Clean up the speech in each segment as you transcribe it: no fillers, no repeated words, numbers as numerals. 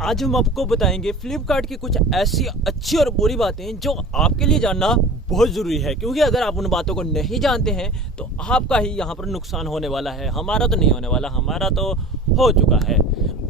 आज हम आपको बताएंगे फ्लिपकार्ट की कुछ ऐसी अच्छी और बुरी बातें जो आपके लिए जानना बहुत ज़रूरी है, क्योंकि अगर आप उन बातों को नहीं जानते हैं तो आपका ही यहाँ पर नुकसान होने वाला है। हमारा तो नहीं होने वाला, हमारा तो हो चुका है।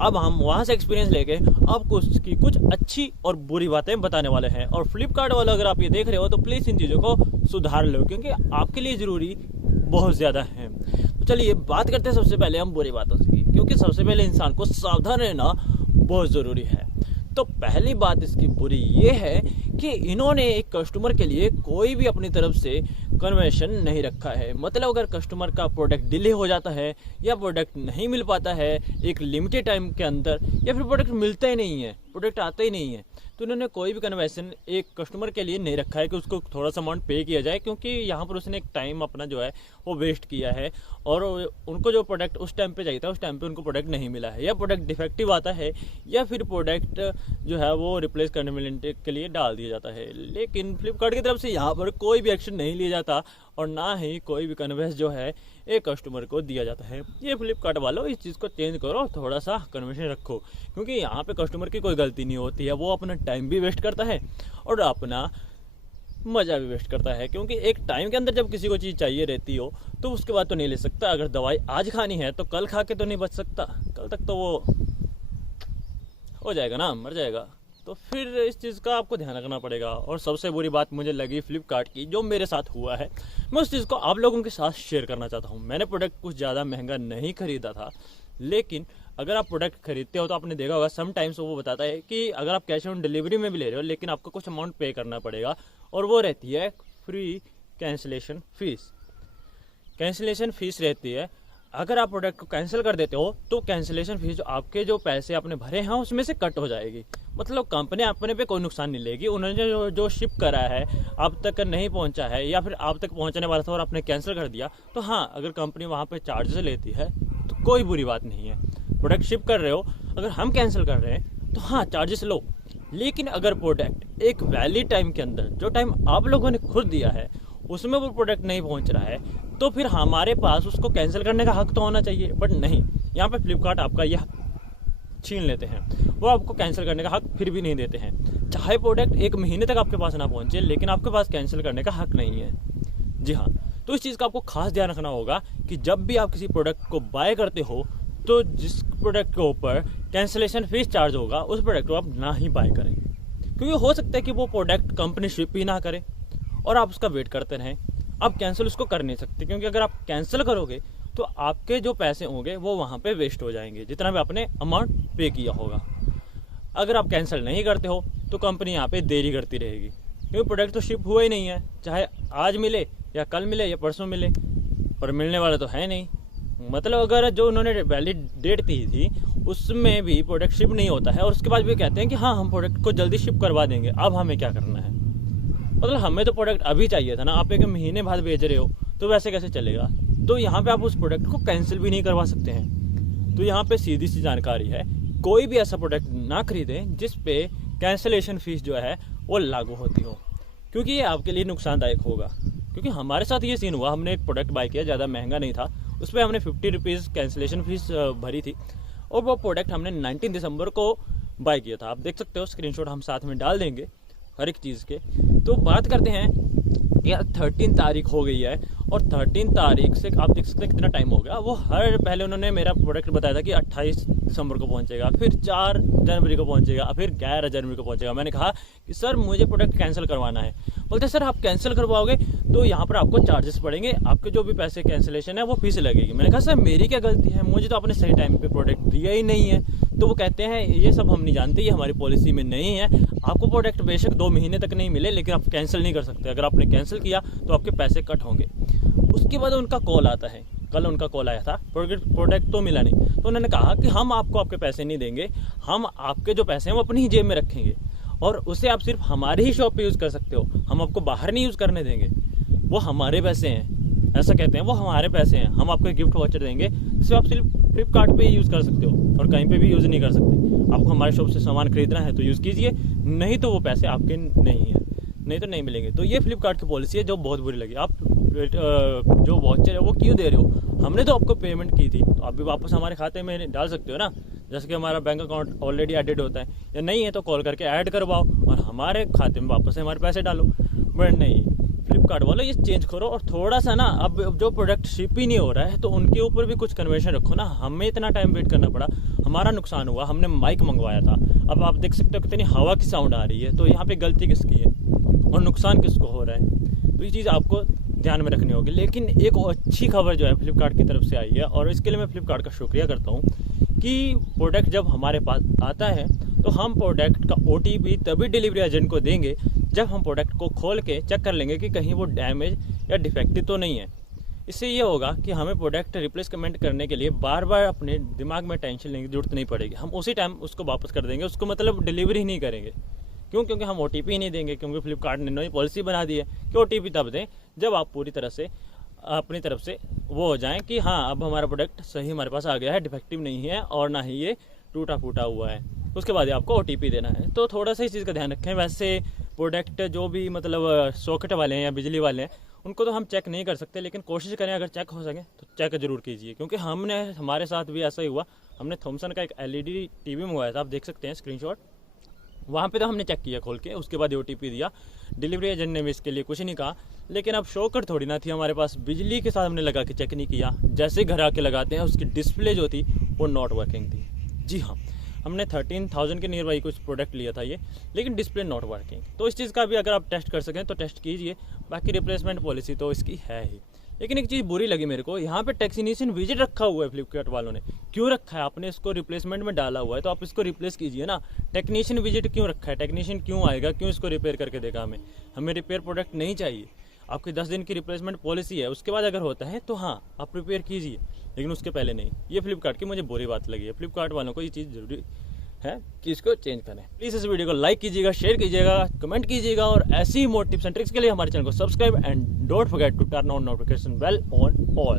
अब हम वहाँ से एक्सपीरियंस लेके आपको उसकी कुछ अच्छी और बुरी बातें बताने वाले हैं। और फ्लिपकार्ट वाले अगर आप ये देख रहे हो तो प्लीज़ इन चीज़ों को सुधार लो, क्योंकि आपके लिए ज़रूरी बहुत ज़्यादा है। तो चलिए बात करते हैं सबसे पहले हम बुरी बातों की, क्योंकि सबसे पहले इंसान को सावधान रहना बहुत ज़रूरी है। तो पहली बात इसकी बुरी ये है कि इन्होंने एक कस्टमर के लिए कोई भी अपनी तरफ से कन्वेंशन नहीं रखा है। मतलब अगर कस्टमर का प्रोडक्ट डिले हो जाता है या प्रोडक्ट नहीं मिल पाता है एक लिमिटेड टाइम के अंदर, या फिर प्रोडक्ट मिलता ही नहीं है, प्रोडक्ट आता ही नहीं है, तो इन्होंने कोई भी कन्वेंशन एक कस्टमर के लिए नहीं रखा है कि उसको थोड़ा सा अमाउंट पे किया जाए, क्योंकि यहाँ पर उसने एक टाइम अपना जो है वो वेस्ट किया है और उनको जो प्रोडक्ट उस टाइम पे चाहिए था उस टाइम पे उनको प्रोडक्ट नहीं मिला है, या प्रोडक्ट डिफेक्टिव आता है, या फिर प्रोडक्ट जो है वो रिप्लेस करने के लिए डाल दिया जाता है। लेकिन फ्लिपकार्ट की तरफ से यहाँ पर कोई भी एक्शन नहीं लिया जाता और ना ही कोई भी कन्वेंस जो है एक कस्टमर को दिया जाता है। ये फ्लिपकार्ट वालों इस चीज़ को चेंज करो, थोड़ा सा कन्वेंशन रखो, क्योंकि यहाँ पे कस्टमर की कोई गलती नहीं होती है। वो अपना टाइम भी वेस्ट करता है और अपना मज़ा भी वेस्ट करता है, क्योंकि एक टाइम के अंदर जब किसी को चीज़ चाहिए रहती हो तो उसके बाद तो नहीं ले सकता। अगर दवाई आज खानी है तो कल खा के तो नहीं बच सकता, कल तक तो वो हो जाएगा ना, मर जाएगा। तो फिर इस चीज़ का आपको ध्यान रखना पड़ेगा। और सबसे बुरी बात मुझे लगी फ्लिपकार्ट की, जो मेरे साथ हुआ है, मैं उस चीज़ को आप लोगों के साथ शेयर करना चाहता हूँ। मैंने प्रोडक्ट कुछ ज़्यादा महंगा नहीं खरीदा था, लेकिन अगर आप प्रोडक्ट खरीदते हो तो आपने देखा होगा समटाइम्स वो बताता है कि अगर आप कैश ऑन डिलीवरी में भी ले रहे हो लेकिन आपको कुछ अमाउंट पे करना पड़ेगा, और वो रहती है free cancellation fees. Cancellation fees रहती है, अगर आप प्रोडक्ट को कैंसिल कर देते हो तो कैंसिलेशन फीस जो आपके जो पैसे आपने भरे हैं उसमें से कट हो जाएगी। मतलब कंपनी अपने पे कोई नुकसान नहीं लेगी। उन्होंने जो शिप करा है आप तक नहीं पहुंचा है, या फिर आप तक पहुंचने वाला था और आपने कैंसिल कर दिया, तो हाँ, अगर कंपनी वहाँ पे चार्जेस लेती है तो कोई बुरी बात नहीं है। प्रोडक्ट शिप कर रहे हो, अगर हम कैंसिल कर रहे हैं तो हाँ चार्जेस लो, लेकिन अगर प्रोडक्ट एक वैलिड टाइम के अंदर, जो टाइम आप लोगों ने खुद दिया है, उसमें वो प्रोडक्ट नहीं पहुंच रहा है, तो फिर हमारे पास उसको कैंसिल करने का हक तो होना चाहिए। बट नहीं, यहाँ पे फ्लिपकार्ट आपका यह छीन लेते हैं, वो आपको कैंसिल करने का हक फिर भी नहीं देते हैं। चाहे प्रोडक्ट एक महीने तक आपके पास ना पहुंचे, लेकिन आपके पास कैंसिल करने का हक नहीं है। जी हाँ, तो इस चीज़ का आपको खास ध्यान रखना होगा कि जब भी आप किसी प्रोडक्ट को बाय करते हो तो जिस प्रोडक्ट के ऊपर कैंसिलेशन फीस चार्ज होगा उस प्रोडक्ट को आप ना ही बाय करें, क्योंकि हो सकता है कि वो प्रोडक्ट कंपनी शिप ही ना करे और आप उसका वेट करते रहें। आप कैंसिल उसको कर नहीं सकते, क्योंकि अगर आप कैंसिल करोगे तो आपके जो पैसे होंगे वो वहाँ पे वेस्ट हो जाएंगे, जितना भी आपने अमाउंट पे किया होगा। अगर आप कैंसिल नहीं करते हो तो कंपनी यहाँ पे देरी करती रहेगी, क्योंकि प्रोडक्ट तो शिप हुआ ही नहीं है। चाहे आज मिले या कल मिले या परसों मिले, पर मिलने वाला तो है नहीं। मतलब अगर जो उन्होंने वैलिड डेट दी थी उसमें भी प्रोडक्ट शिप नहीं होता है और उसके बाद भी कहते हैं कि हाँ हम प्रोडक्ट को जल्दी शिप करवा देंगे। अब हमें क्या करना है? मतलब हमें तो प्रोडक्ट अभी चाहिए था ना, आप एक महीने बाद भेज रहे हो तो वैसे कैसे चलेगा? तो यहाँ पे आप उस प्रोडक्ट को कैंसिल भी नहीं करवा सकते हैं। तो यहाँ पे सीधी सी जानकारी है, कोई भी ऐसा प्रोडक्ट ना खरीदें जिस पे कैंसिलेशन फीस जो है वो लागू होती हो, क्योंकि ये आपके लिए नुकसानदायक होगा। क्योंकि हमारे साथ ये सीन हुआ, हमने एक प्रोडक्ट बाय किया, ज़्यादा महंगा नहीं था, उस पर हमने 50 रुपीज़ कैंसिलेशन फीस भरी थी, और वो प्रोडक्ट हमने 19 दिसंबर को बाय किया था। आप देख सकते हो, स्क्रीनशॉट हम साथ में डाल देंगे हर एक चीज़ के। तो बात करते हैं यार, 13 तारीख हो गई है और 13 तारीख से आप देख सकते हैं कितना टाइम हो गया। वो हर पहले उन्होंने मेरा प्रोडक्ट बताया था कि 28 दिसंबर को पहुंचेगा, फिर 4 जनवरी को पहुंचेगा, फिर 11 जनवरी को पहुंचेगा। मैंने कहा कि सर मुझे प्रोडक्ट कैंसिल करवाना है। बोलते सर आप कैंसिल करवाओगे तो यहाँ पर आपको चार्जेस पड़ेंगे, आपके जो भी पैसे कैंसिलेशन है वो फीस लगेगी। मैंने कहा सर मेरी क्या गलती है, मुझे तो आपने सही टाइम पे प्रोडक्ट दिया ही नहीं है। तो वो कहते हैं ये सब हम नहीं जानते, ये हमारी पॉलिसी में नहीं है, आपको प्रोडक्ट बेशक 2 महीने तक नहीं मिले लेकिन आप कैंसिल नहीं कर सकते। अगर आपने कैंसिल किया तो आपके पैसे कट होंगे। उसके बाद उनका कॉल आता है, कल उनका कॉल आया था, प्रोडक्ट तो मिला नहीं, तो उन्होंने कहा कि हम आपको आपके पैसे नहीं देंगे, हम आपके जो पैसे हैं वो अपनी ही जेब में रखेंगे और उसे आप सिर्फ हमारे ही शॉप पे यूज़ कर सकते हो, हम आपको बाहर नहीं यूज़ करने देंगे, वो हमारे पैसे हैं। ऐसा कहते हैं, वो हमारे पैसे हैं, हम आपको एक गिफ्ट वाउचर देंगे जिसे आप सिर्फ फ्लिपकार्ट पे ही यूज़ कर सकते हो और कहीं पे भी यूज़ नहीं कर सकते। आपको हमारे शॉप से सामान खरीदना है तो यूज़ कीजिए, नहीं तो वो पैसे आपके नहीं है, नहीं तो नहीं मिलेंगे। तो ये फ्लिपकार्ट की पॉलिसी है जो बहुत बुरी लगी। आप जो वाउचर है वो क्यों दे रहे हो? हमने तो आपको पेमेंट की थी तो आप भी वापस हमारे खाते में डाल सकते हो ना। जैसे कि हमारा बैंक अकाउंट ऑलरेडी एडिड होता है, या नहीं है तो कॉल करके ऐड करवाओ और हमारे खाते में वापस से हमारे पैसे डालो। बट नहीं, फ्लिपकार्ट वालों ये चेंज करो और थोड़ा सा ना, अब जो प्रोडक्ट शिप ही नहीं हो रहा है तो उनके ऊपर भी कुछ कन्वर्शन रखो ना। हमें इतना टाइम वेट करना पड़ा, हमारा नुकसान हुआ, हमने माइक मंगवाया था, अब आप देख सकते हो कितनी हवा की साउंड आ रही है, तो यहाँ पे गलती किसकी है और नुकसान किसको हो रहा है, तो ये चीज़ आपको ध्यान में रखनी होगी। लेकिन एक अच्छी खबर जो है फ्लिपकार्ट की तरफ से आई है, और इसके लिए मैं फ्लिपकार्ट का शुक्रिया करता हूँ कि प्रोडक्ट जब हमारे पास आता है तो हम प्रोडक्ट का OTP तभी डिलीवरी एजेंट को देंगे जब हम प्रोडक्ट को खोल के चेक कर लेंगे कि कहीं वो डैमेज या डिफेक्टिव तो नहीं है। इससे ये होगा कि हमें प्रोडक्ट रिप्लेसमेंट करने के लिए बार बार अपने दिमाग में टेंशन लेने की जरूरत नहीं पड़ेगी, हम उसी टाइम उसको वापस कर देंगे, उसको मतलब डिलीवरी ही नहीं करेंगे। क्यों? क्योंकि हम OTP ही नहीं देंगे, क्योंकि फ्लिपकार्ट ने नई पॉलिसी बना दी है कि OTP तब दें जब आप पूरी तरह से अपनी तरफ से वो हो जाएं कि हाँ अब हमारा प्रोडक्ट सही हमारे पास आ गया है, डिफेक्टिव नहीं है और ना ही ये टूटा फूटा हुआ है, उसके बाद ही आपको OTP देना है। तो थोड़ा सा इस चीज़ का ध्यान रखें। वैसे प्रोडक्ट जो भी मतलब सॉकेट वाले हैं या बिजली वाले हैं उनको तो हम चेक नहीं कर सकते, लेकिन कोशिश करें अगर चेक हो सके तो चेक जरूर कीजिए, क्योंकि हमारे साथ भी ऐसा ही हुआ। हमने थॉमसन का एक LED TV मंगवाया था, आप देख सकते हैं स्क्रीनशॉट, वहाँ पे तो हमने चेक किया खोल के, उसके बाद OTP दिया, डिलीवरी एजेंट ने भी इसके लिए कुछ नहीं कहा। लेकिन अब शॉकर थोड़ी ना थी हमारे पास, बिजली के साथ हमने लगा के चेक नहीं किया, जैसे घर आके लगाते हैं उसकी डिस्प्ले जो थी वो नॉट वर्किंग थी। जी हाँ, हमने 13,000 के नियर बाई कुछ प्रोडक्ट लिया था ये, लेकिन डिस्प्ले नॉट वर्किंग। तो इस चीज़ का भी अगर आप टेस्ट कर सकें तो टेस्ट कीजिए, बाकी रिप्लेसमेंट पॉलिसी तो इसकी है ही। लेकिन एक चीज़ बुरी लगी मेरे को, यहाँ पे टेक्नीशियन विजिट रखा हुआ है फ्लिपकार्ट वालों ने। क्यों रखा है? आपने इसको रिप्लेसमेंट में डाला हुआ है तो आप इसको रिप्लेस कीजिए ना। टेक्नीशियन विजिट क्यों रखा है? टेक्नीशियन क्यों आएगा? क्यों इसको रिपेयर करके देगा? हमें रिपेयर प्रोडक्ट नहीं चाहिए। आपकी 10 दिन की रिप्लेसमेंट पॉलिसी है, उसके बाद अगर होता है तो हाँ आप रिपेयर कीजिए, लेकिन उसके पहले नहीं। ये फ्लिपकार्ट की मुझे बुरी बात लगी है। फ्लिपकार्ट वालों को ये चीज़ जरूरी है कि इसको चेंज करें। प्लीज़ इस वीडियो को लाइक कीजिएगा, शेयर कीजिएगा, कमेंट कीजिएगा, और ऐसी ही मोर टिप्स एंड ट्रिक्स के लिए हमारे चैनल को subscribe and don't forget to turn on notification bell on all.